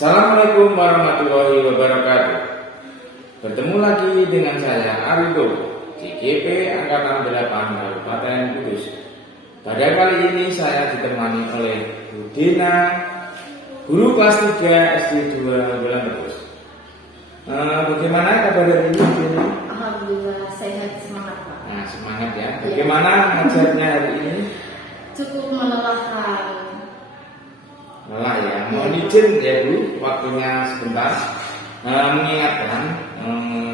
Assalamualaikum warahmatullahi wabarakatuh. Bertemu lagi dengan saya Arido, CGP Angkatan 8 Kabupaten Kudus. Pada kali ini saya ditemani oleh Bu Dina, guru kelas 3 SD 2 Bulan Terus. Bagaimana kabar hari ini, Bu Dina? Alhamdulillah sehat, semangat Pak. Nah, semangat ya. Bagaimana mengajarnya hari ini? Cukup melelahkan. Lelah ya. Mohon izin ya Bu, waktunya sebentar. Mengingatkan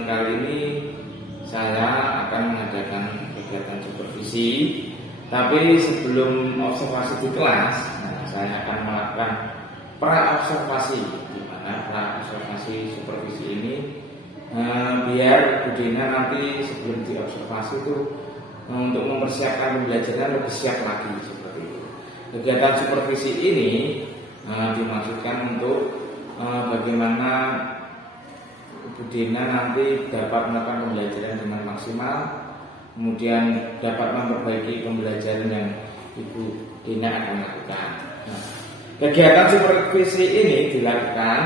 kali ini saya akan mengadakan kegiatan supervisi. Tapi sebelum observasi di kelas, saya akan melakukan pra-observasi. Di mana pra-observasi supervisi ini biar Bu Dina nanti sebelum diobservasi itu untuk mempersiapkan pembelajaran lebih siap lagi seperti itu. Kegiatan supervisi ini dimaksudkan untuk bagaimana Bu Dina nanti dapat melakukan pembelajaran dengan maksimal, kemudian dapat memperbaiki pembelajaran yang Ibu Dina akan lakukan. Kegiatan supervisi ini dilakukan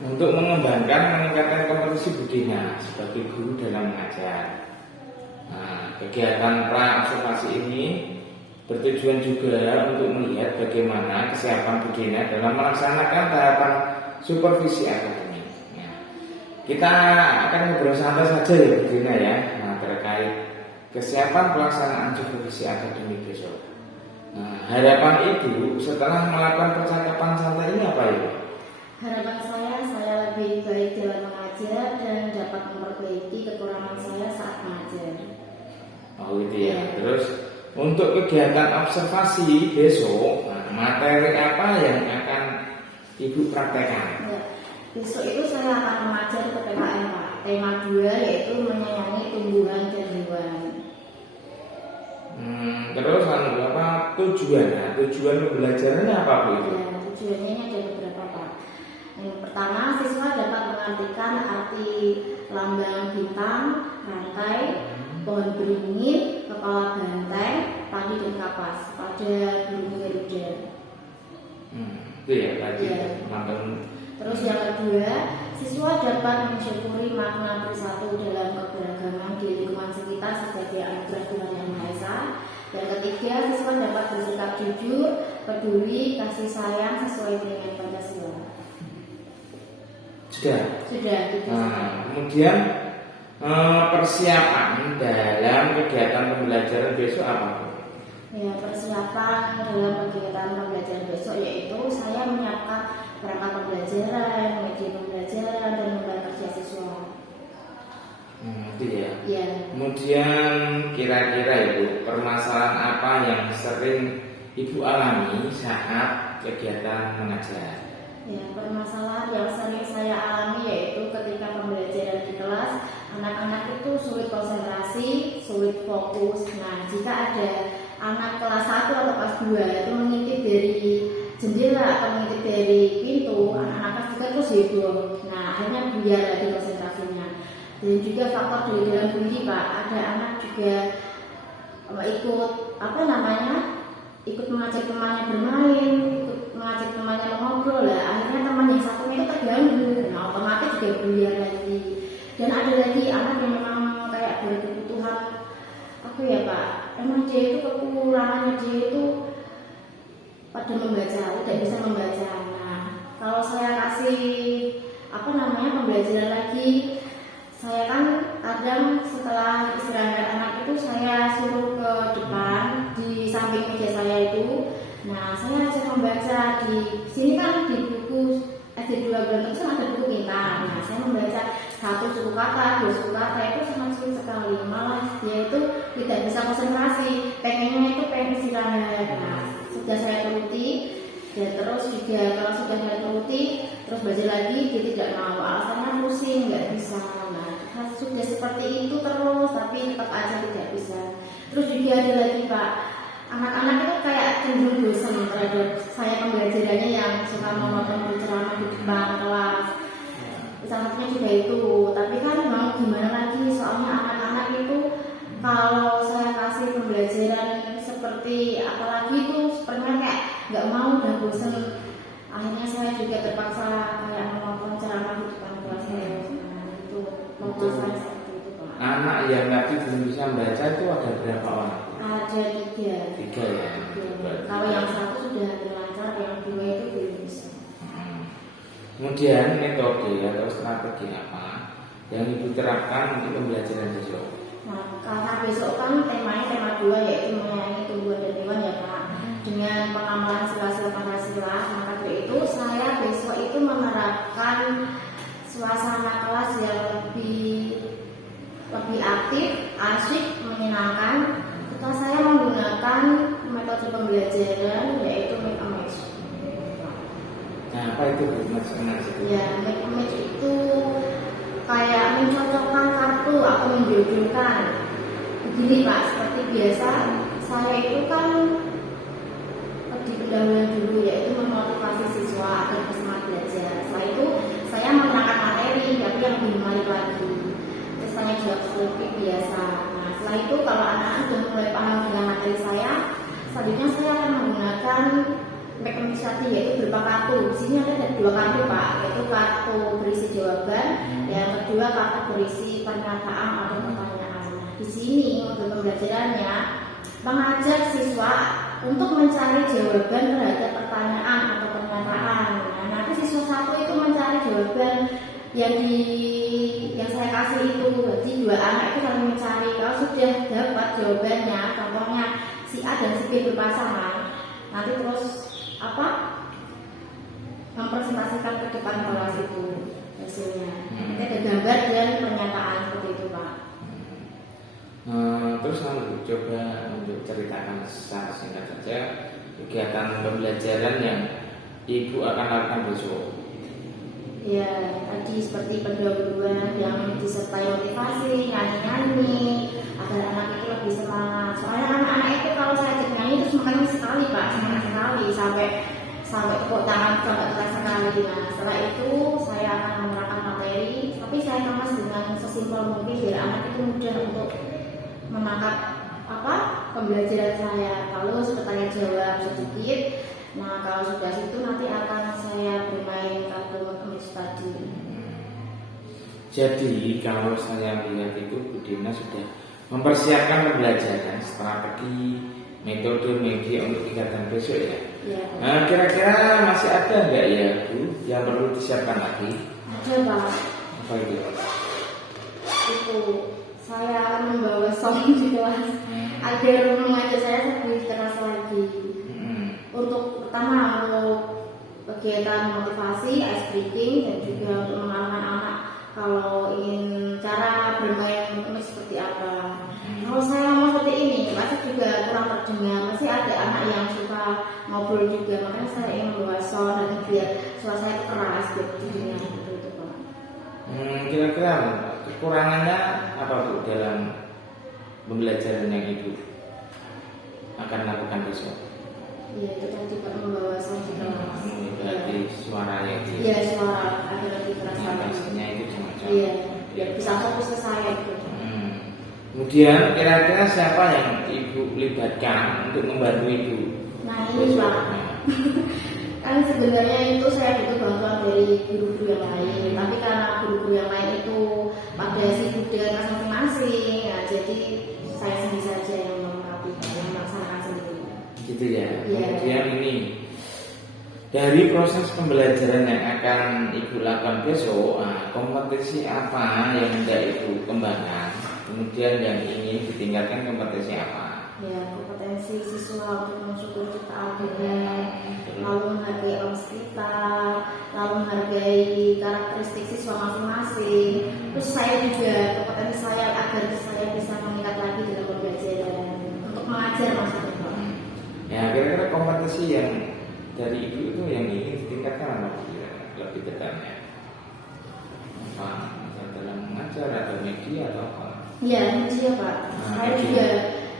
untuk mengembangkan, meningkatkan kompetensi Bu Dina sebagai guru dalam mengajar. Kegiatan pra-observasi ini bertujuan juga untuk melihat bagaimana kesiapan Bu Dina dalam melaksanakan tahapan supervisi akademik. Kita akan ngobrol santai saja ya Bu Dina ya, terkait kesiapan pelaksanaan supervisi akademik besok. Harapan Ibu setelah melakukan percakapan santai ini apa ya? Harapan saya lebih baik dalam mengajar dan dapat memperbaiki kekurangan saya saat mengajar. Oh gitu ya. Terus untuk kegiatan observasi besok, materi apa yang akan Ibu praktekkan? Ya, besok itu saya akan mengajar PPKN Pak. Tema 2 yaitu menyayangi tumbuhan dan hewan. Terus apa tujuannya? Tujuan pembelajarannya apa Bu itu? Ya, tujuannya ada beberapa Pak. Yang pertama, siswa dapat mengartikan arti lambang bintang, rantai, pohon beringin, kepala banteng, padi dan kapas pada burung garuda. Itu ya tadi mantan. Terus yang kedua, siswa dapat mensyukuri makna bersatu dalam keberagaman di lingkungan sekitar sebagai anugerah Tuhan Yang Maha Esa. Yang ketiga, siswa dapat bersikap jujur, peduli, kasih sayang sesuai dengan Pancasila. Sudah. Kemudian persiapan dalam kegiatan pembelajaran besok apa? Ya, persiapan dalam kegiatan pembelajaran besok yaitu saya menyiapkan perangkat pembelajaran, media pembelajaran, dan lembaga kerja siswa. Itu ya. Ya. Kemudian kira-kira Ibu, permasalahan apa yang sering Ibu alami saat kegiatan mengajar? Ya, permasalahan yang sering saya alami yaitu ketika pembelajaran di kelas, anak-anak itu sulit konsentrasi, sulit fokus. Nah, jika ada anak kelas 1 atau kelas 2 itu mengintip dari jendela atau mengintip dari pintu, anak-anak juga terus heboh. Nah, akhirnya buyar lagi konsentrasinya. Dan juga faktor dari dalam bunyi Pak, ada anak juga ikut mengajak temannya bermain, ikut mengajak temannya ngobrol lah. Akhirnya teman yang satu itu terganggu. Nah, otomatis juga buyar lagi. Dan ada lagi anak yang memang kayak berkebutuhan Pak, emang dia itu kekurangannya dia itu pada membaca, tidak bisa membaca. Nah, kalau saya kasih pembelajaran lagi, saya kan kadang setelah istirahat anak itu saya suruh ke depan di samping meja saya itu. Nah, saya ajak membaca di sini kan di buku SD 2 Bulan Terus ada buku kita. Nah, saya membaca 1 suku kata, 2 suku kata itu sangat sulit sekali. Malah dia itu tidak bisa konsentrasi, pengen istirahat. Nah, sudah saya turuti, dan terus juga kalau sudah saya turuti, terus belajar lagi dia tidak mau, alasannya pusing, nggak bisa. Nah, sudah seperti itu terus, tapi tetap aja tidak bisa. Terus juga ada lagi Pak, anak-anak itu kayak cenderung bosan terhadap saya pembelajarannya yang suka monoton berceramah di depan kelas. Salah satunya juga itu, tapi kan mau gimana lagi, soalnya anak-anak itu kalau saya kasih pembelajaran seperti apalagi itu sepertinya kayak nggak mau, udah bosan akhirnya saya juga terpaksa kayak melakukan ceramah di depan kelas saya. Nah, itu saya seperti itu Pak. Anak yang tadi belum bisa membaca itu ada berapa orang? Ada 3. 3 ya. Kalau yang 1 sudah lancar, yang 2 itu belum bisa. Kemudian metode atau strategi apa yang Ibu terapkan untuk pembelajaran besok? Nah, karena besok kan temanya tema 2 yaitu menyayangi tumbuhan dan hewan ya Pak. Dengan pengamalan sila-sila Pancasila, maka dari itu saya besok itu menerapkan suasana kelas yang lebih aktif, asyik, menyenangkan. Setelah saya menggunakan metode pembelajaran yaitu make a match. Nah, apa itu match? Ya, make a match itu kayak mencocokkan kartu atau menjodohkan. Begini Pak, seperti biasa saya itu kan di pendahuluan dulu yaitu memotivasi siswa agar bersemangat belajar. Setelah itu saya menerangkan materi tapi yang lebih menarik lagi. Terus tanya jawab topik biasa. Nah, setelah itu kalau anak-anak sudah mulai paham dengan materi saya, selanjutnya saya akan menggunakan mekanisasi yaitu berupa kartu. Di sini ada 2 kartu Pak, yaitu kartu berisi jawaban, yang kedua kartu berisi pernyataan atau pertanyaan. Nah, di sini untuk pembelajarannya mengajak siswa untuk mencari jawaban terhadap pertanyaan atau pernyataan. Nah, nanti siswa 1 itu mencari jawaban yang saya kasih itu. Jadi 2 anak itu saling mencari. Kalau sudah dapat jawabannya, contohnya si A dan si B berpasangan, nanti terus mempresentasikan ke depan kelas itu hasilnya. Nanti ada gambar dan pernyataan seperti itu Pak. Terus kamu coba untuk ceritakan secara singkat saja kegiatan pembelajaran yang Ibu akan lakukan besok. Ya, tadi seperti pendahuluan yang disertai motivasi, nyanyi-nyanyi agar anak itu lebih semangat. Soalnya anak-anak itu kalau saya ajak nyanyi itu semangat sekali Pak, semangat sekali sampai tepuk tangan sampai terasa sekali. Nah, setelah itu saya akan menerangkan materi, tapi saya kemas dengan sesimpel mungkin biar anak itu mudah untuk menangkap pembelajaran saya. Kalau sudah tanya jawab sedikit, nah kalau sudah situ nanti akan saya bermain kartu kemis tadi. Jadi kalau saya lihat itu Bu Dina sudah mempersiapkan pembelajaran, strategi, metode, media untuk kegiatan besok ya. Ya. Nah, kira-kira masih ada nggak ya Bu yang perlu disiapkan lagi? Ada Pak. Apa itu? Itu saya akan membawa song di kelas agar mengajar saya lebih keras lagi. Untuk pertama untuk kegiatan motivasi, ice breaking, dan juga untuk mengenalkan anak kalau ingin cara bermain ini seperti apa. Kalau saya ngomong seperti ini pasti juga kurang terdengar, masih ada anak yang suka ngobrol juga, makanya saya ingin membawa sound dan biar suara saya itu keras biar didengar seperti itu Pak. Kira-kira kekurangannya apa Bu dalam pembelajaran yang Ibu akan lakukan besok? Iya, itu tadi Pak, membawa sound di kelas. Berarti suaranya itu. Iya, suara agar lebih keras lagi. Maksudnya itu semacam. Iya, biar bisa fokus ke saya gitu. Kemudian kira-kira siapa yang Ibu libatkan untuk membantu Ibu? Nah ini Pak, kan sebenarnya itu saya butuh bantuan dari guru-guru yang lain, tapi karena guru-guru yang lain itu pada sibuk dengan masing-masing, ya jadi saya sendiri saja yang melengkapi, yang melaksanakan sendiri. Gitu ya. Iya. Kemudian ini dari proses pembelajaran yang akan Ibu lakukan besok, kompetisi apa yang hendak Ibu kembangkan? Kemudian yang ingin ditingkatkan kompetisi apa? Ya, kompetensi siswa untuk mensyukur ciptaan Tuhan, lalu menghargai alam sekitar, lalu menghargai karakteristik siswa masing-masing. Terus saya juga kompetensi saya agar saya bisa meningkat lagi dalam pembelajaran untuk mengajar maksudnya Pak. Ya, kira-kira kompetisi yang dari Ibu itu yang ingin ditingkatkan apa? Lebih detailnya apa? Dalam mengajar atau media atau apa? Iya, media Pak. Saya media. juga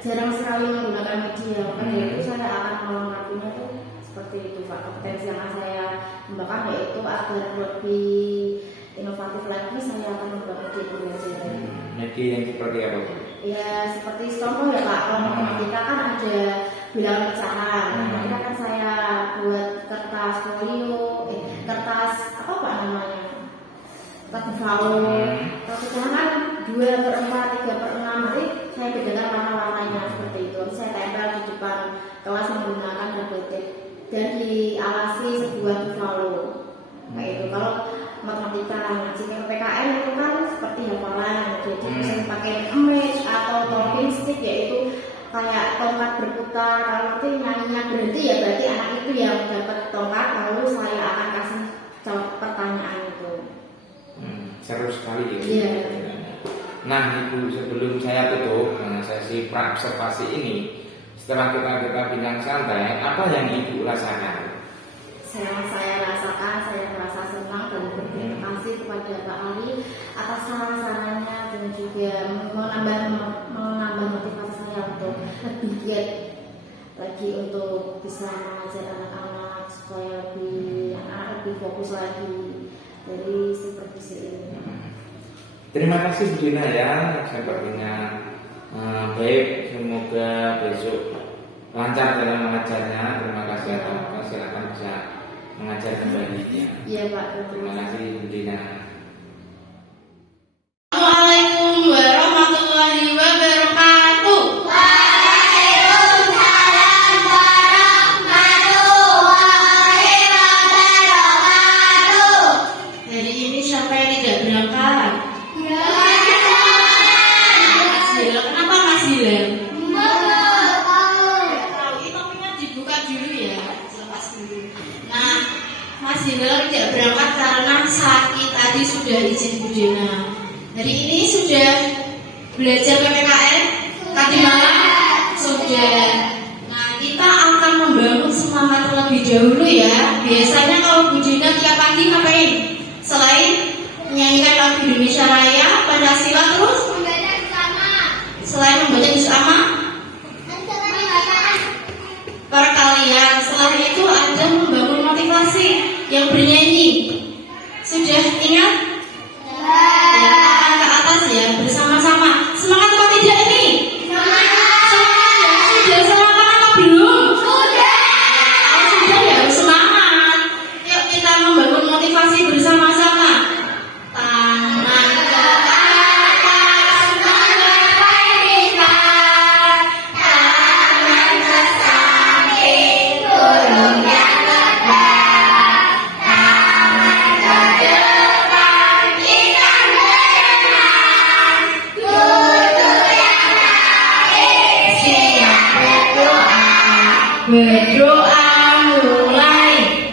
jarang sekali menggunakan media, makanya itu saya akan melengkapinya tuh seperti itu Pak. Kompetensi yang akan saya kembangkan yaitu agar lebih inovatif lagi, saya akan membuat media pembelajaran. Media yang seperti apa Bu? Ya seperti contoh ya Pak, kalau matematika kan ada bilangan pecahan. Nah, nanti akan saya buat kertas folio, kertas apa pak namanya, kertas buffalo. Kalau sekarang kan 2/4, 3/6, nanti saya bedakan warna-warnanya seperti itu. Saya tempel di depan kelas menggunakan double tape dan dialasi sebuah buffalo. Kayak itu. Kalau matematika ngaji ke PKN itu kan seperti hafalan, jadi bisa pakai image atau talking stick, yaitu kayak tongkat berputar. Kalau nanti nyanyinya berhenti ya berarti anak itu yang dapat tongkat, lalu saya akan kasih jawab pertanyaan itu. Seru sekali ya. Iya. Nah Ibu, sebelum saya tutup dengan sesi pra-observasi ini, setelah kita bincang santai, apa yang Ibu rasakan? Saya rasakan, saya merasa senang dan berterima kasih kepada Pak Ali atas saran-sarannya dan juga menambah motivasi saya untuk lebih giat lagi untuk bisa mengajar anak-anak supaya lebih fokus lagi dari supervisi ini. Terima kasih Bu Dina ya, sepertinya baik, semoga besok lancar dalam mengajarnya. Terima kasih atas, silakan bisa mengajar kembali. Iya Pak. Terima kasih Bu Dina. Assalamualaikum warahmatullahi wabarakatuh. Waalaikumsalam warahmatullahi wabarakatuh. Hari ini siapa yang tidak berangkat? Mas Hilal. Kenapa Mas Hilal? Tahu topiknya dibuka dulu ya, lepas dulu. Nah, Mas Hilal tidak berangkat karena sakit. Tadi sudah izin Bu Dina. Hari ini sudah belajar PPKN? Tadi malam sudah. Nah, kita akan membangun semangat terlebih dahulu ya. Biasanya kalau Bu Dina tiap pagi ngapain? Selain menyanyikan lagu Indonesia Raya, Pancasila, terus selain membaca juz amma perkalian. Setelah itu ada membangun motivasi yang bernyanyi. Sudah ingat? Ya, akan ke atas ya, bersama-sama. Semangat atau tidak ini? Semangat ya, sudah sarapan atau belum? Sudah. Kalau sudah ya harus semangat. Yuk kita membangun motivasi bersama-sama. Tangan ke atas, menggapai lipat. Tangan ke samping, turun yang lebar. Tangan ke depan, kita berenang. Duduk yang baik, siap berdoa. Berdoa mulai.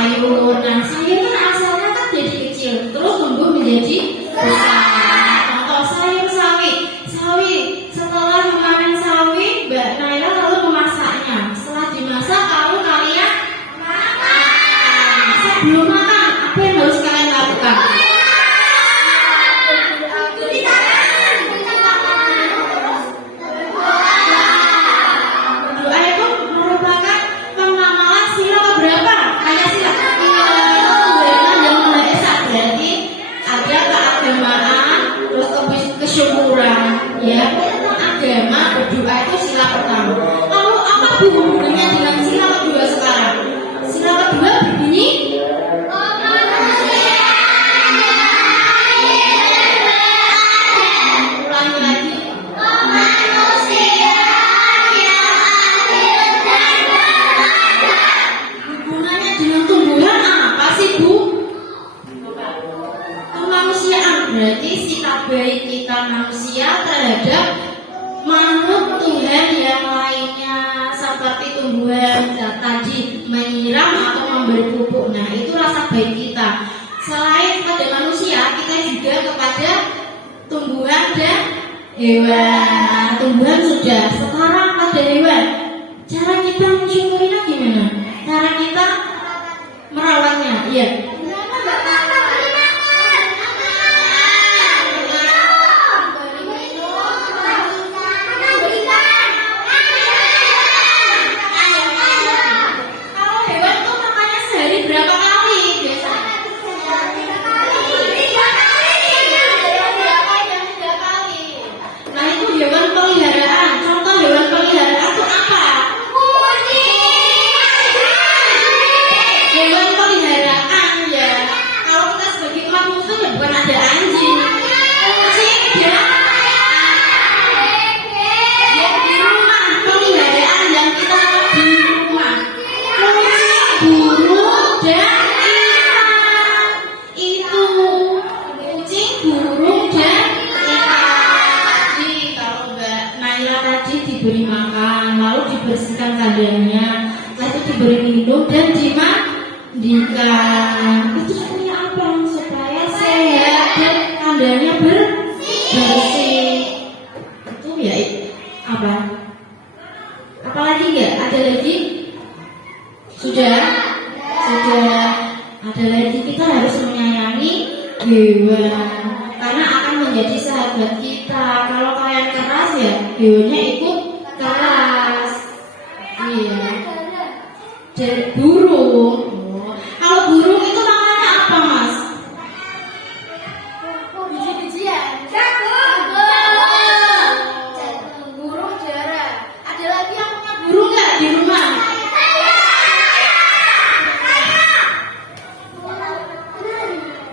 sayur. Nah, sayur kan asalnya kan jadi kecil, terus tumbuh menjadi besar. Contoh sayur sawi. Sawi, setelah memanen sawi, Mbak Naila lalu memasaknya. Setelah dimasak, lalu kalian makan. Sebelum makan, apa yang harus kalian lakukan? Berdoa itu merupakan penamalan sila keberapa? Hanya sila keberapa yang Maha Esa. Berarti ada keagamaan, terus kesyukuran, ya. Agama berdoa itu sila pertama. Lalu apa hubungannya dengan sila kedua sekarang? Sila kedua berbunyi ulangi lagi. Hubungannya dengan tumbuhan apa sih, Bu? Kemanusiaan. Berarti sikap baik kita manusia terhadap makhluk Tuhan yang lainnya, seperti tumbuhan tadi menyiram atau memberi pupuk. Nah, itu rasa baik kita. Selain kepada manusia, kita juga kepada tumbuhan dan hewan. Nah, tumbuhan sudah, sekarang pada hewan. Cara kita mensyukurinya gimana? Cara kita merawatnya, iya. Kalau hewan tuh makannya sehari berapa kali biasanya? 3 kali. Nah, itu hewan peliharaan. Contoh hewan peliharaan itu apa? Hewan peliharaan, ya. Kalau kita sebagai umat muslim ya bukan ada anjing, kucing, ya. Yang di rumah, peliharaan yang kita rawat di rumah. Kucing, burung, dan ikan. Itu kucing, burung, dan ikan. Jadi kalau Mbak Naila tadi diberi makan, lalu dibersihkan kandangnya, setelah itu diberi minum dan dimandikan. Itu supaya apa? Supaya sehat dan kandangnya bersih. Itu ya apa? Apalagi nggak? Ada lagi? Sudah. Ada lagi, kita harus menyayangi hewan karena akan menjadi sahabat kita. Kalau kalian keras ya hewannya ikut keras. Iya. Jadi burung. Kalau burung itu makannya apa, Mas? Biji-bijian. Burung dara. Ada lagi yang punya Burung nggak di rumah?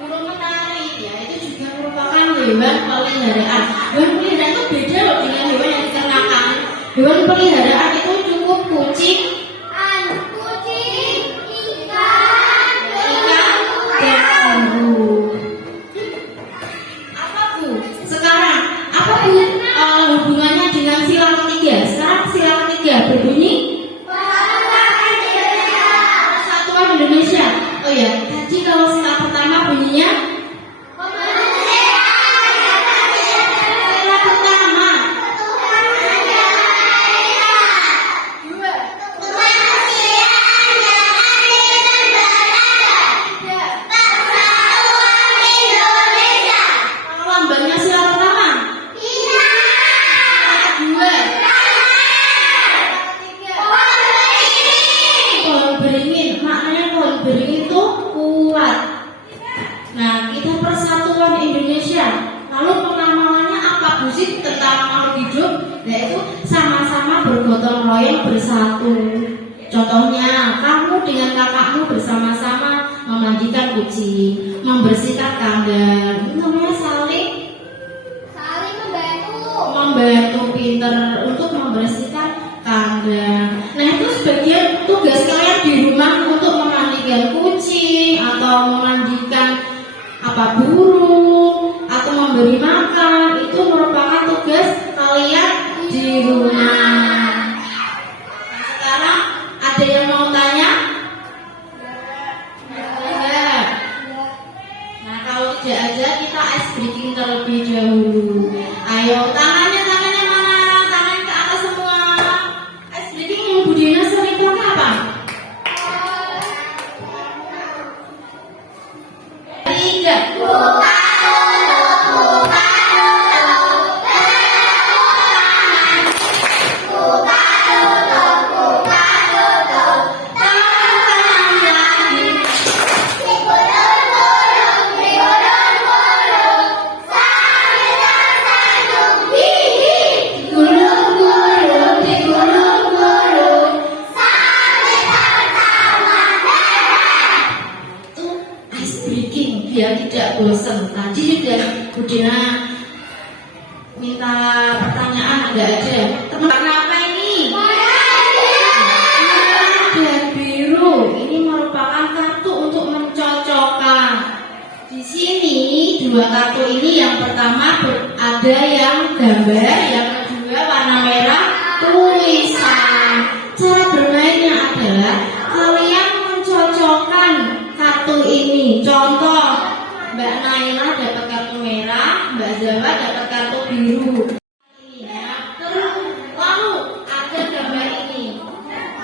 Burung menari, ya itu juga merupakan hewan peliharaan. Hewan peliharaan itu beda loh dengan hewan yang diternakan. Hewan peliharaan itu cukup kucing, ikan, dan burung. Apa Bu? Sekarang apa Bu hubungannya dengan sila ketiga? Sekarang sila ketiga berbunyi Persatuan Indonesia. Oh ya, tadi kalau sila pertama bunyinya sila pertama. Kalau lambangnya sila pertama, sila kedua, pohon beringin. Maknanya pohon beringin itu kuat. Nah, kita Persatuan Indonesia. Lalu penamalannya apa Bu sih tentang makhluk hidup? Yaitu sama-sama bergotong royong bersatu. Contohnya, kamu dengan kakakmu bersama-sama memandikan kucing, membersihkan kandang. Itu namanya saling membantu, pinter untuk membersihkan kandang. Nah, itu sebagian tugas kalian di rumah untuk memandikan kucing atau memandikan burung atau memberi makan. Itu merupakan tugas kalian di rumah. Sekarang ada yang mau tanya? tidak aja kita ice breaking terlebih dahulu. Ayo tangannya mana? Tangan ke atas semua. Ice breaking yang Bu Dina sering pakai apa? Tiga. Biar tidak bosan. Tadi sudah Bu Dina minta pertanyaan, ada teman warna apa ini? Dan biru. Ini merupakan kartu untuk mencocokkan. Di sini dua kartu ini, yang pertama ada yang gambar, yang kedua warna merah tulisan. Cara bermainnya adalah kalian mencocokkan kartu ini. Contoh, Mbak Naila dapat kartu merah, Mbak Zawa dapat kartu biru. Terus lalu ada gambar ini.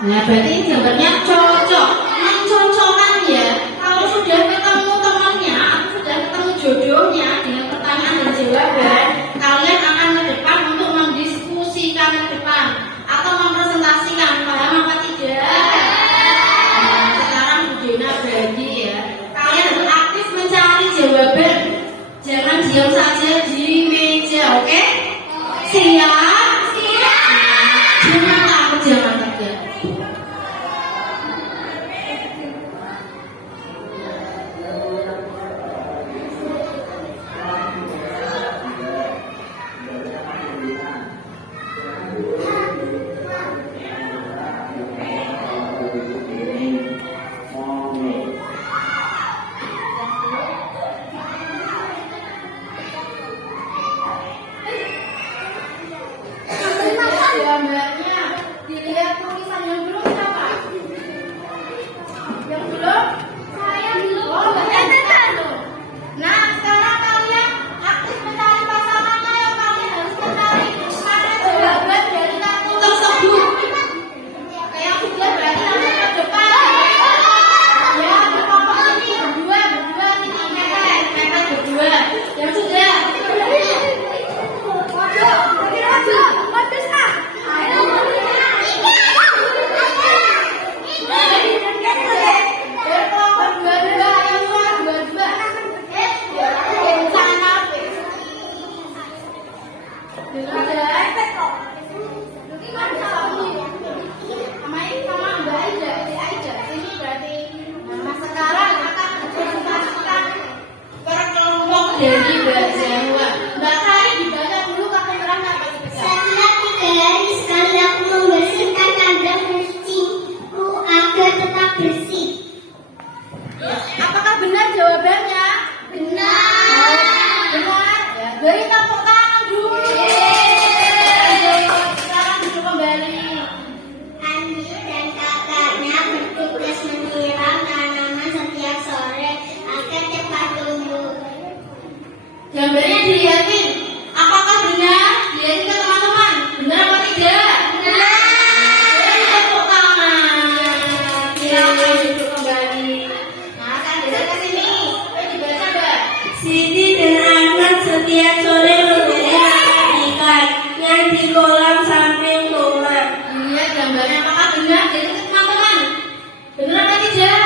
Nah, berarti ini gambarnya cocok. Mencocokkan ya. Kalau sudah ketemu temannya, sudah ketemu jodohnya dengan pertanyaan dan jawaban, kalian akan ke depan untuk mendiskusikan ke depan atau mempresentasikan paham apa tidak. Nah, sekarang Bu Dina berani ya. Kalian harus aktif mencari jawaban. Jangan diam saja di meja, oke? Siap? Jangan takut, jangan takut. Gambarnya dilihat tulisan yang belum siapa? Yang belum? Saya belum. Oh, belum. Nah, sekarang kalian aktif mencari pasangannya, yang kalian harus mencari mana jawaban dari kartu tersebut. Yang sudah berarti nanti ke depan. Ya, berkelompok ini berdua ini mepet berdua. Yang sudah. Sekarang akan presentasikan perkelompok dari Mbak Zawa. Mbak Kari dibaca dulu kartu merahnya apa dibaca? Setiap 3 hari sekali aku membersihkan kandang kucingku agar tetap bersih. Apakah benar jawabannya? Benar. Benar. Ya, beri tepuk tangan dulu. Sekarang duduk kembali. Andi dan kakaknya bertugas menyiram tanaman setiap sore agar cepat tumbuh. Gambarnya dilihatin. Apakah benar? Dilihatin ke teman-teman. Benar apa tidak? Benar. Beri tepuk tangan. Silakan duduk kembali. Nah, kan dari ke sini. Dibaca Mbak. Siti dan Ahmad setiap sore membersihkan ikan yang di kolam samping rumah. Lihat gambarnya, apakah benar? Jadi teman-teman, benar apa tidak?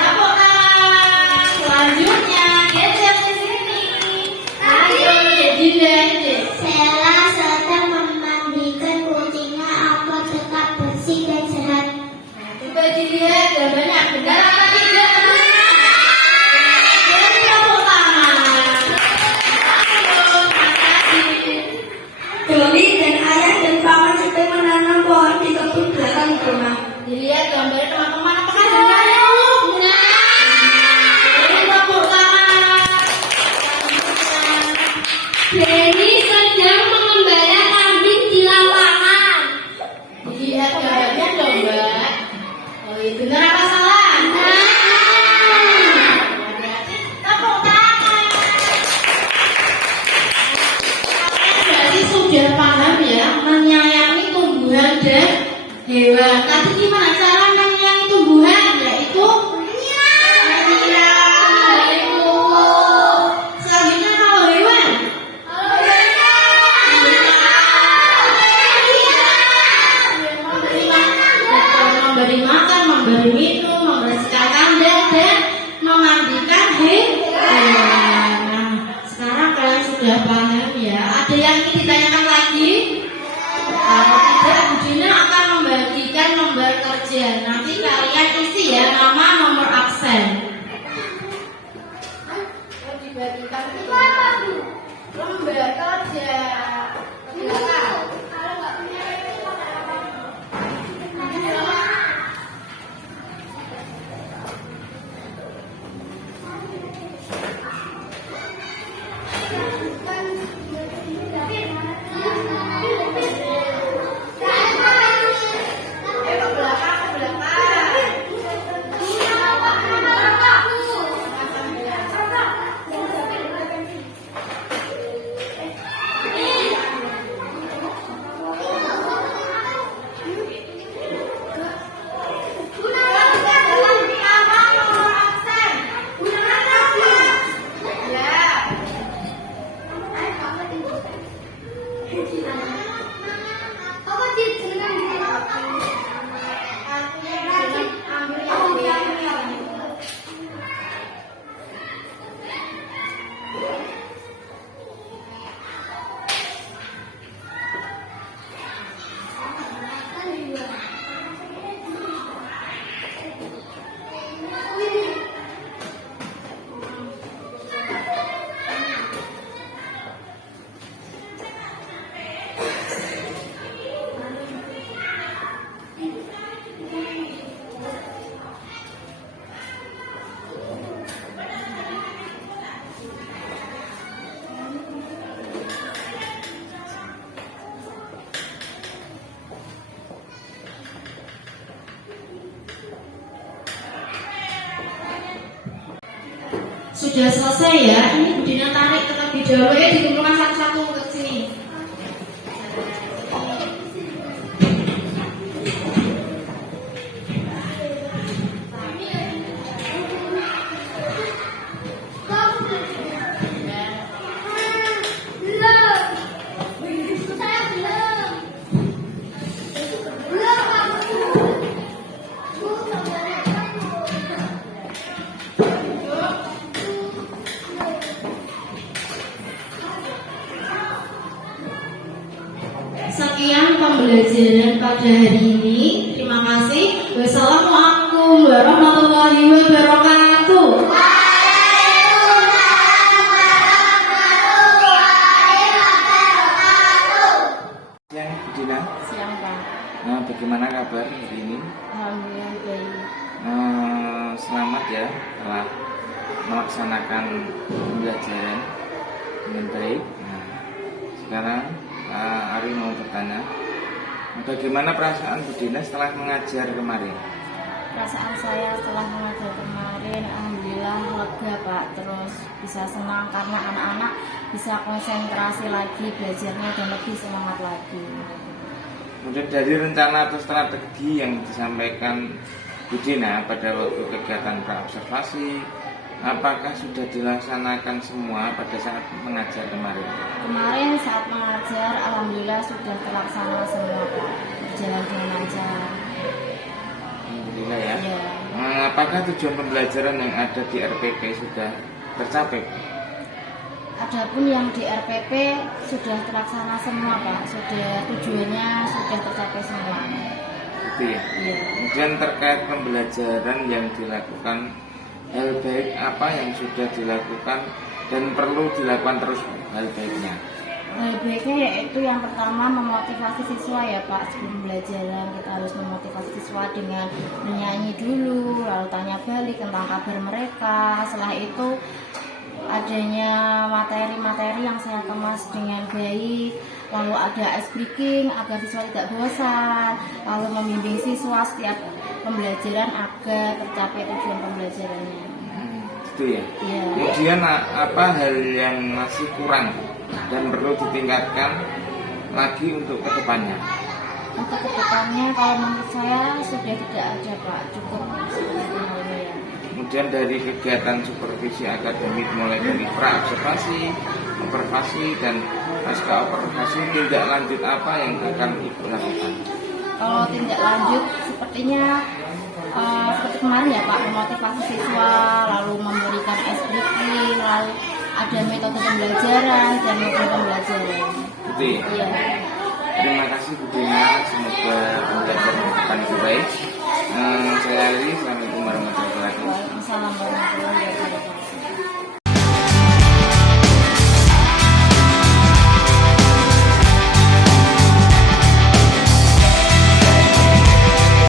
Tepuk tangan. Selanjutnya geser ke sini. Ayo, jadi Sela sedang memandikan kucingnya agar tetap bersih dan sehat. coba dilihat gambarnya, benar apa tidak? Beri tepuk tangan. hewan. Tadi gimana cara menyayangi tumbuhan? Yaitu selanjutnya kalau hewan memberi makan, memberi minum, membersihkan kandang dan memandikan hewan. Nah, sekarang kalian sudah paham ya. Ada yang ingin ditanyakan lagi? Kalau tidak, Bu Dina akan membagikan lembar kerja. Nanti kalian isi ya nama, nomor absen. Dibagikan lembar kerja. Sudah selesai ya. Ini Bu Dina tarik terlebih dahulu ya, dikumpulkan satu-satu ke sini. Sekian pembelajaran pada hari ini. Terima kasih. Wassalamualaikum warahmatullahi wabarakatuh. Siang, Bu Dina. Siang Pak. Nah, bagaimana kabar hari ini? Alhamdulillah baik. Selamat ya telah melaksanakan pembelajaran dengan baik. Nah, sekarang Ari mau bertanya, bagaimana perasaan Bu Dina setelah mengajar kemarin? Perasaan saya setelah mengajar kemarin, alhamdulillah lega Pak. Terus bisa senang karena anak-anak bisa konsentrasi lagi belajarnya dan lebih semangat lagi. Kemudian dari rencana atau strategi yang disampaikan Bu Dina pada waktu kegiatan praobservasi, apakah sudah dilaksanakan semua pada saat mengajar kemarin? Kemarin saat mengajar, alhamdulillah sudah terlaksana semua Pak. Berjalan dengan lancar. Alhamdulillah ya. Ya. Apakah tujuan pembelajaran yang ada di RPP sudah tercapai? Adapun yang di RPP sudah terlaksana semua Pak. Sudah tujuannya sudah tercapai semua. Itu ya. Iya. Kemudian terkait pembelajaran yang dilakukan, hal baik apa yang sudah dilakukan dan perlu dilakukan terus hal baiknya? Hal baiknya yaitu yang pertama memotivasi siswa ya Pak. Sebelum pembelajaran kita harus memotivasi siswa dengan menyanyi dulu, lalu tanya balik tentang kabar mereka. Setelah itu adanya materi-materi yang saya kemas dengan baik, lalu ada ice breaking agar siswa tidak bosan, lalu membimbing siswa setiap pembelajaran agar tercapai tujuan pembelajarannya. Itu ya. Iya. Kemudian apa hal yang masih kurang dan perlu ditingkatkan lagi untuk kedepannya? Untuk kedepannya kalau menurut saya sudah tidak ada Pak, cukup seperti ini ya. Kemudian dari kegiatan supervisi akademik mulai dari pra-observasi, observasi, dan pasca observasi, tindak lanjut apa yang akan Ibu lakukan? Kalau tindak lanjut sepertinya seperti kemarin ya Pak, memotivasi siswa, lalu memberikan ice breaking, lalu ada metode pembelajaran dan modul pembelajaran. Betul ya? Iya. Terima kasih Bu Dina, semoga pembelajaran depan baik. Saya Ali, Assalamualaikum warahmatullahi wabarakatuh. Waalaikumsalam warahmatullahi wabarakatuh.